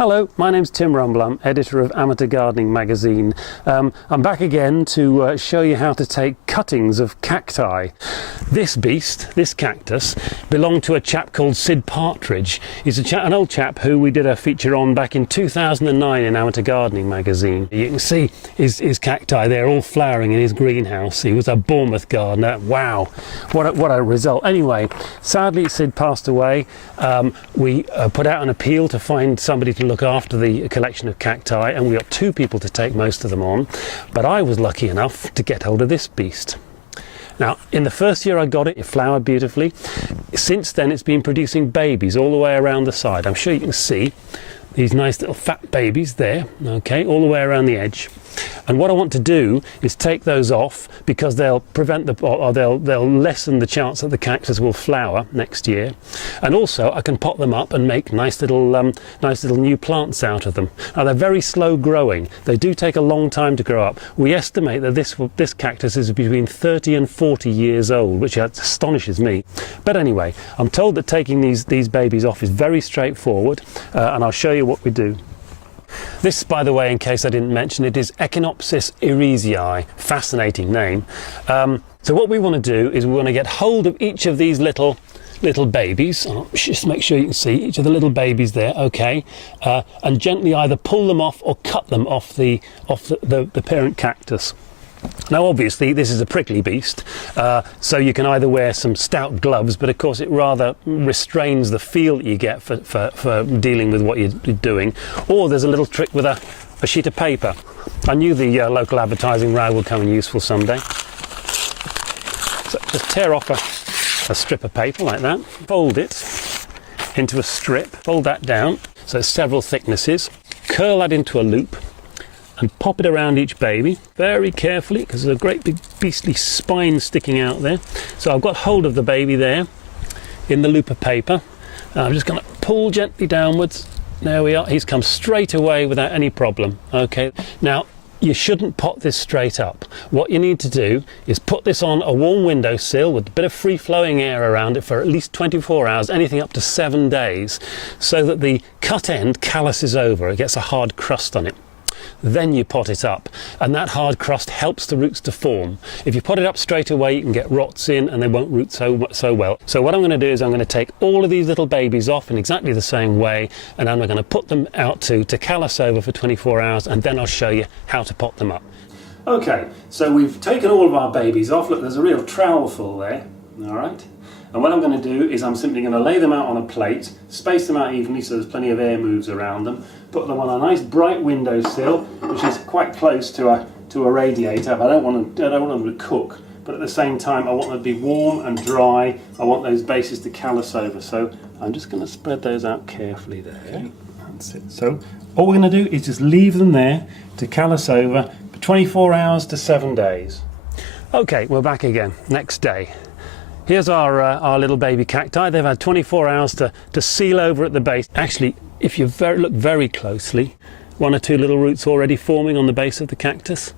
Hello, my name's Tim Rumble. I'm editor of Amateur Gardening magazine. I'm back again to show you how to take cuttings of cacti. This beast, this cactus, belonged to a chap called Sid Partridge. He's an old chap who we did a feature on back in 2009 in Amateur Gardening magazine. You can see his cacti there all flowering in his greenhouse. He was a Bournemouth gardener. Wow, what a result. Anyway, sadly Sid passed away. We put out an appeal to find somebody to look after the collection of cacti, and we got two people to take most of them on, but I was lucky enough to get hold of this beast. Now, in the first year I got it, it flowered beautifully. Since then it's been producing babies all the way around the side. I'm sure you can see these nice little fat babies there, okay, all the way around the edge. And what I want to do is take those off because they'll prevent they'll lessen the chance that the cactus will flower next year. And also I can pot them up and make nice little new plants out of them. Now they're very slow growing. They do take a long time to grow up. We estimate that this cactus is between 30 and 40 years old, which astonishes me. But anyway, I'm told that taking these babies off is very straightforward, and I'll show you what we do. This, by the way, in case I didn't mention, it is Echinopsis irisii, fascinating name. So what we want to do is we want to get hold of each of these little babies. I'll just make sure you can see each of the little babies there, okay, and gently either pull them off or cut them off the parent cactus. Now obviously this is a prickly beast, so you can either wear some stout gloves, but of course it rather restrains the feel that you get for dealing with what you're doing, or there's a little trick with a sheet of paper. I knew the local advertising rag would come in useful someday. So just tear off a strip of paper like that, fold it into a strip, fold that down, so it's several thicknesses, curl that into a loop, and pop it around each baby very carefully because there's a great big beastly spine sticking out there. So I've got hold of the baby there in the loop of paper. I'm just going to pull gently downwards. There we are. He's come straight away without any problem. Okay. Now you shouldn't pot this straight up. What you need to do is put this on a warm windowsill with a bit of free-flowing air around it for at least 24 hours, anything up to 7 days, so that the cut end calluses over. It gets a hard crust on it. Then you pot it up, and that hard crust helps the roots to form. If you pot it up straight away, you can get rots in and they won't root so well. So what I'm going to do is I'm going to take all of these little babies off in exactly the same way, and I'm going to put them out to callus over for 24 hours, and then I'll show you how to pot them up. Okay, so we've taken all of our babies off. Look, there's a real trowel full there. All right. And what I'm going to do is I'm simply going to lay them out on a plate, space them out evenly so there's plenty of air moves around them, put them on a nice bright windowsill, which is quite close to a radiator. But I don't want them to cook, but at the same time I want them to be warm and dry. I want those bases to callus over, so I'm just going to spread those out carefully there. Okay. That's it. So all we're going to do is just leave them there to callus over for 24 hours to 7 days. Okay, we're back again, next day. Here's our little baby cacti. They've had 24 hours to seal over at the base. Actually, if you look very closely, one or two little roots already forming on the base of the cactus.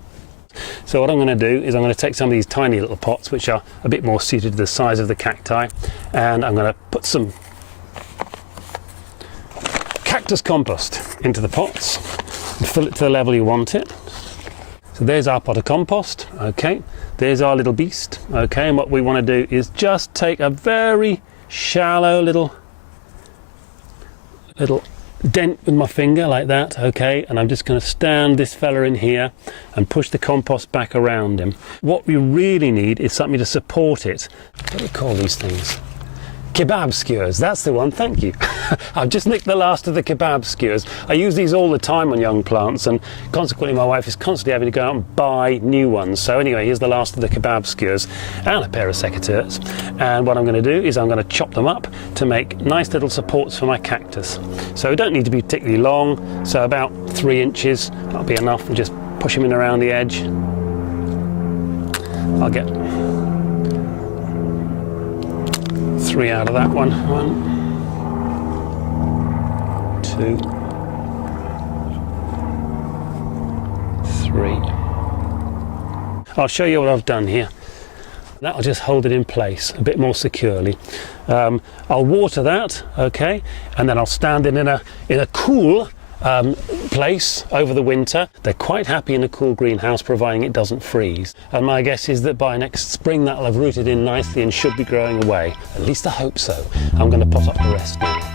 So what I'm going to do is I'm going to take some of these tiny little pots, which are a bit more suited to the size of the cacti, and I'm going to put some cactus compost into the pots and fill it to the level you want it. So there's our pot of compost, okay. There's our little beast, okay, and what we want to do is just take a very shallow little dent with my finger like that, okay, and I'm just going to stand this fella in here and push the compost back around him. What we really need is something to support it. What do we call these things? Kebab skewers, that's the one, thank you. I've just nicked the last of the kebab skewers. I use these all the time on young plants, and consequently my wife is constantly having to go out and buy new ones. So anyway, here's the last of the kebab skewers and a pair of secateurs. And what I'm going to do is I'm going to chop them up to make nice little supports for my cactus. So it don't need to be particularly long, so about 3 inches, that'll be enough, and just push them in around the edge. I'll get 3 out of that one. 1, 2, 3. I'll show you what I've done here. That'll just hold it in place a bit more securely. I'll water that, okay, and then I'll stand it in a cool place over the winter. They're quite happy in a cool greenhouse, providing it doesn't freeze. And my guess is that by next spring that'll have rooted in nicely and should be growing away. At least I hope so. I'm going to pot up the rest now.